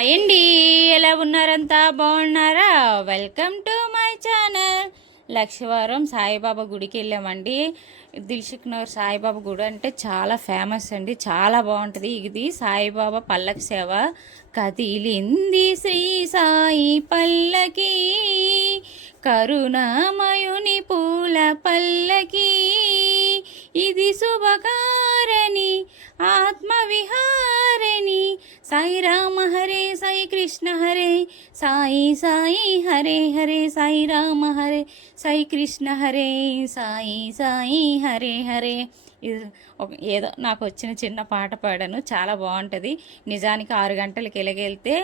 అయ్యండి ఎలా ఉన్నారంతా? బాగున్నారా? వెల్కమ్ టు మై ఛానల్ లక్షవారం సాయిబాబా గుడికి వెళ్ళామండి. దిల్షుక్నగర్ సాయిబాబా గుడి అంటే చాలా ఫేమస్ అండి. చాలా బాగుంటుంది. ఇది సాయిబాబా పల్లకి సేవ. కదిలింది శ్రీ సాయి పల్లకి. కరుణామయుని పూల పల్లకి. ఇది శుభకారణి ఆత్మవిహారిణి. సాయిరా రామ హరే సాయి సాయి హరే హరే సాయి రామ హరే సాయి కృష్ణ హరే సాయి సాయి హరే హరే. ఇది ఒక ఏదో నాకు వచ్చిన చిన్న పాట పాడాను. చాలా బాగుంటుంది. నిజానికి ఆరు గంటలకి ఎలాగెళ్తే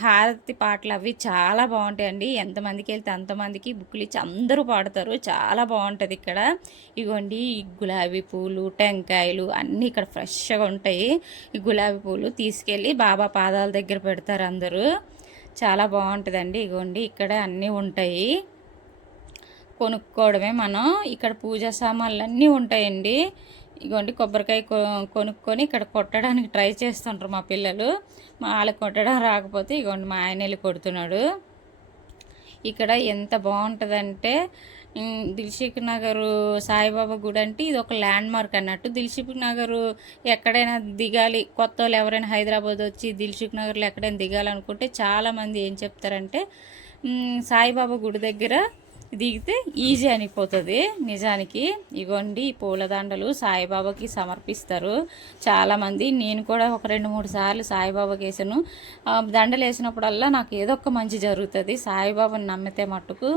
హారతి పాటలు అవి చాలా బాగుంటాయండి. ఎంతమందికి వెళ్తే అంతమందికి బుక్లు ఇచ్చి అందరూ పాడతారు. చాలా బాగుంటుంది ఇక్కడ. ఇగోండి ఈ గులాబీ పూలు టెంకాయలు అన్నీ ఇక్కడ ఫ్రెష్గా ఉంటాయి. ఈ గులాబీ పూలు తీసుకెళ్ళి బాబా పాదాల దగ్గర పెడతారు అందరూ. చాలా బాగుంటుందండి. ఇగోండి ఇక్కడ అన్నీ ఉంటాయి. కొనుక్కోవడమే మనం. ఇక్కడ పూజా సామాన్లు అన్నీ ఉంటాయండి. ఇగోండి కొబ్బరికాయ కొ- కొనుక్కొని ఇక్కడ కొట్టడానికి ట్రై చేస్తుంటారు మా పిల్లలు. మా వాళ్ళకి కొట్టడం రాకపోతే ఇగోండి మా ఆయన వెళ్ళి కొడుతున్నాడు. ఇక్కడ ఎంత బాగుంటుందంటే దిల్షిక్ నగర్ సాయిబాబా గుడి అంటే ఇది ఒక ల్యాండ్ మార్క్ అన్నట్టు. దిల్షిక్ నగర్ ఎక్కడైనా దిగాలి కొత్త వాళ్ళు ఎవరైనా హైదరాబాద్ వచ్చి దిల్షిక్ నగర్లో ఎక్కడైనా దిగాలనుకుంటే చాలామంది ఏం చెప్తారంటే సాయిబాబా గుడి దగ్గర దిగితే ఈజీ అనిపోతుంది. నిజానికి ఇగోండి ఈ పూలదండలు సాయిబాబాకి సమర్పిస్తారు. చాలామంది నేను కూడా ఒక రెండు మూడు సార్లు సాయిబాబాకి వేసాను. దండలు వేసినప్పుడల్లా నాకు ఏదో ఒక మంచి జరుగుతుంది. సాయిబాబాని నమ్మితే మట్టుకు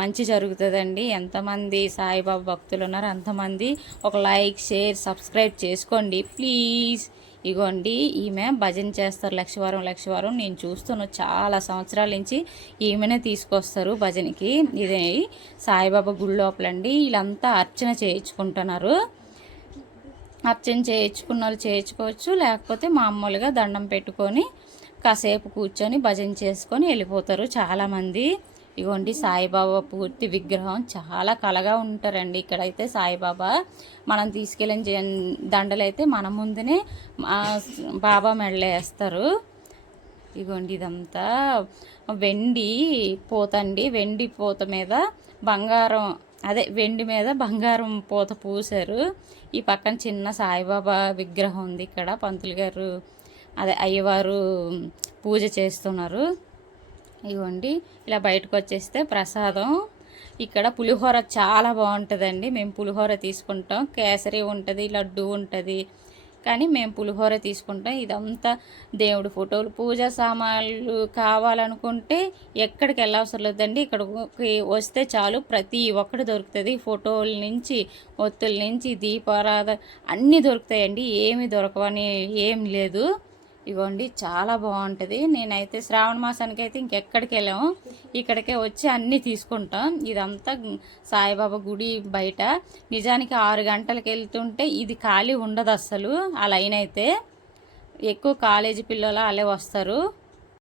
మంచి జరుగుతుందండి. ఎంతమంది సాయిబాబా భక్తులు ఉన్నారు అంతమంది ఒక లైక్ షేర్ సబ్స్క్రైబ్ చేసుకోండి. ప్లీజ్. ఇగోండి ఈమె భజన చేస్తారు లక్షవారం లక్షవారం. నేను చూస్తున్నాను చాలా సంవత్సరాల నుంచి ఈమెనే తీసుకొస్తారు భజనకి. ఇది సాయిబాబా గుడి లోపలండి. వీళ్ళంతా అర్చన చేయించుకుంటున్నారు. అర్చన చేయించుకున్న వాళ్ళు చేయించుకోవచ్చు లేకపోతే మామూలుగా దండం పెట్టుకొని కాసేపు కూర్చొని భజన చేసుకొని వెళ్ళిపోతారు చాలామంది. ఇగోండి సాయిబాబా పూర్తి విగ్రహం. చాలా కలగా ఉంటారండి ఇక్కడైతే సాయిబాబా. మనం తీసుకెళ్ళిన దండలు దండలైతే మన ముందునే బాబా మెడలో వేస్తారు. ఇగోండి ఇదంతా. వెండి పూత అండి వెండి పూత మీద బంగారం అదే వెండి మీద బంగారం పూత పూసారు ఈ పక్కన చిన్న సాయిబాబా విగ్రహం ఉంది ఇక్కడ. పంతులు గారు అదే అయ్యవారు పూజ చేస్తున్నారు. ఇవ్వండి ఇలా బయటకు వచ్చేస్తే ప్రసాదం. ఇక్కడ పులిహోర చాలా బాగుంటుందండి. మేము పులిహోర తీసుకుంటాం. కేసరి ఉంటుంది లడ్డు ఉంటుంది. కానీ మేము పులిహోర తీసుకుంటాం. ఇదంతా దేవుడి ఫోటోలు. పూజా సామాన్లు కావాలనుకుంటే ఎక్కడికి వెళ్ళవసరం లేదండి. ఇక్కడికి వస్తే చాలు. ప్రతి ఒక్కటి దొరుకుతుంది. ఫోటోల నుంచి ఒత్తుల నుంచి దీపారాధ అన్నీ దొరుకుతాయండి. ఏమి దొరకవని ఏం లేదు. ఇవ్వండి చాలా బాగుంటుంది. నేనైతే శ్రావణ మాసానికి అయితే ఇంకెక్కడికి వెళ్ళాము. ఇక్కడికే వచ్చి అన్నీ తీసుకుంటాం. ఇదంతా సాయిబాబా గుడి బయట. నిజానికి ఆరు గంటలకు వెళ్తుంటే ఇది ఖాళీ ఉండదు అస్సలు ఆ లైన్ అయితే. ఎక్కువ కాలేజీ పిల్లలు అలా వస్తారు.